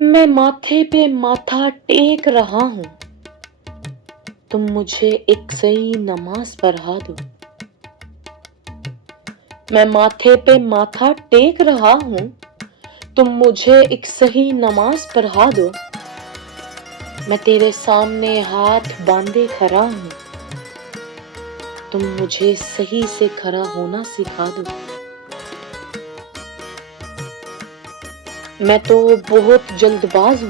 میں ماتھے پہ ماتھا ٹیک رہا ہوں، تم مجھے ایک صحیح نماز پڑھا دو۔ میں ماتھے پہ ماتھا ٹیک رہا ہوں، تم مجھے ایک صحیح نماز پڑھا دو۔ میں تیرے سامنے ہاتھ باندھے کھڑا ہوں، تم مجھے صحیح سے کھڑا ہونا سکھا دو۔ میں تو بہت جلد باز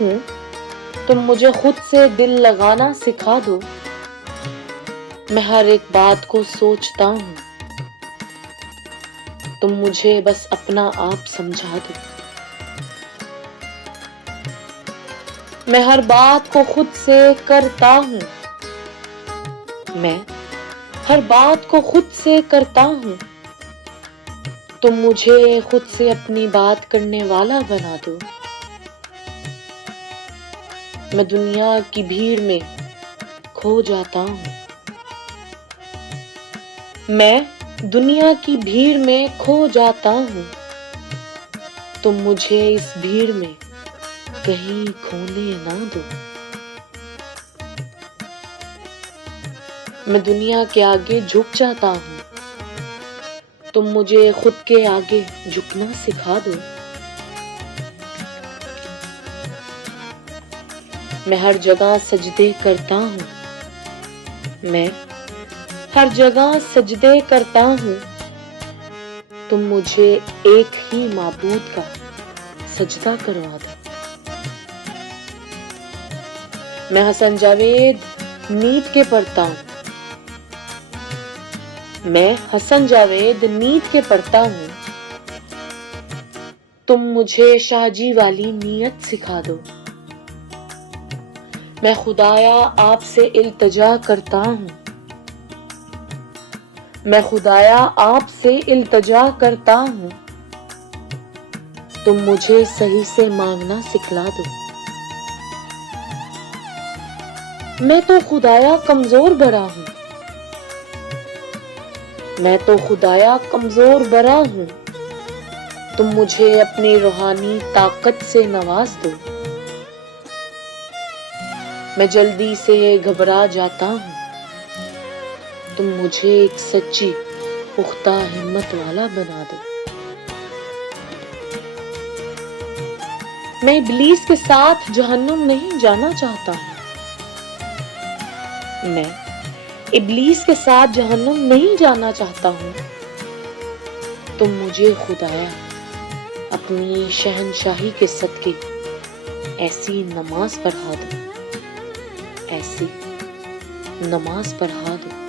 ہوں، تم مجھے خود سے دل لگانا سکھا دو۔ میں ہر ایک بات کو سوچتا ہوں، تم مجھے بس اپنا آپ سمجھا دو۔ میں ہر بات کو خود سے کرتا ہوں، تم مجھے خود سے اپنی بات کرنے والا بنا دو۔ میں دنیا کی بھیڑ میں کھو جاتا ہوں، تم مجھے اس بھیڑ میں کہیں کھونے نہ دو۔ میں دنیا کے آگے جھک جاتا ہوں، تم مجھے خود کے آگے جھکنا سکھا دو۔ میں ہر جگہ سجدے کرتا ہوں، تم مجھے ایک ہی معبود کا سجدہ کروا دو۔ میں حسن جاوید نیت کے پڑھتا ہوں، تم مجھے شاہجی والی نیت سکھا دو۔ میں خدایا آپ سے التجا کرتا ہوں، تم مجھے صحیح سے مانگنا سکھلا دو۔ میں تو خدایا کمزور برا ہوں، تم مجھے اپنی روحانی طاقت سے نواز دو۔ میں جلدی سے گھبرا جاتا ہوں، تم مجھے ایک سچی پختہ ہمت والا بنا دو۔ میں ابلیس کے ساتھ جہنم نہیں جانا چاہتا ہوں، تم مجھے خدایا اپنی شہنشاہی کے صدقے ایسی نماز پڑھا دو۔